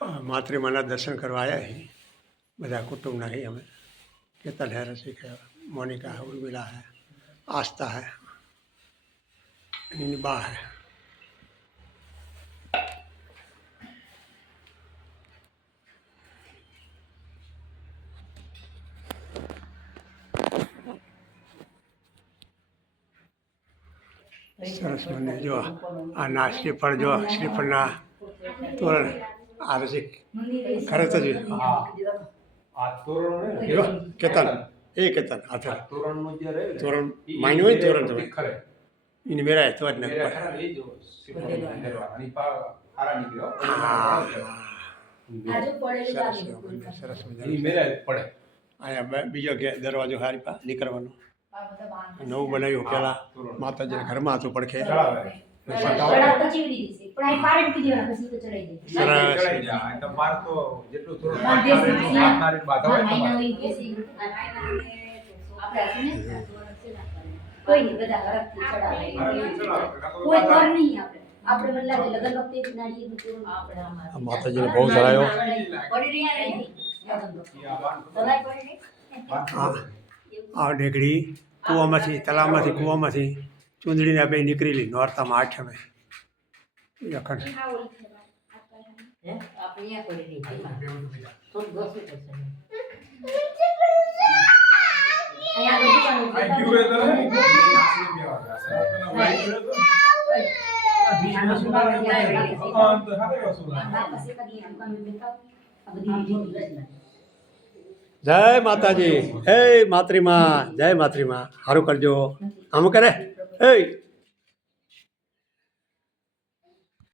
मातृमाना दर्शन करवा आया ही बधा कुटुंब नहीं हमें केतन है, रसिक है, मोनिका है, उर्मिला है, आस्था है, निबा है। सरस મને જો આ શ્રીફળ જો શ્રીફળના તોરણ આ રસિક ખરે તો જ આ તોરણ જો કેતન એ કેતન આ તોરણ માન્યું હોય તોરણ તમે ખરે એને મેરાય તો જ ને એ જો શ્રીફળ અને હારા નીકળ્યો સરસ એ મેરાય પડે અહીંયા બીજો દરવાજો હારી પા નીકળવાનો નવું બનાવ્યું પેલા માતાજીના ઘરમાં હતું પડખે માતાજીને બહુ ધરાયો આ ઢેકડી કૂવામાંથી તળાવમાંથી કૂવામાંથી ચૂંદડીને બે નીકળેલી નોરતામાં આઠમે અખંડ જય માતાજી, હે માતૃમા, જય માતૃમા, સારું કરજો. આમ કરે, હે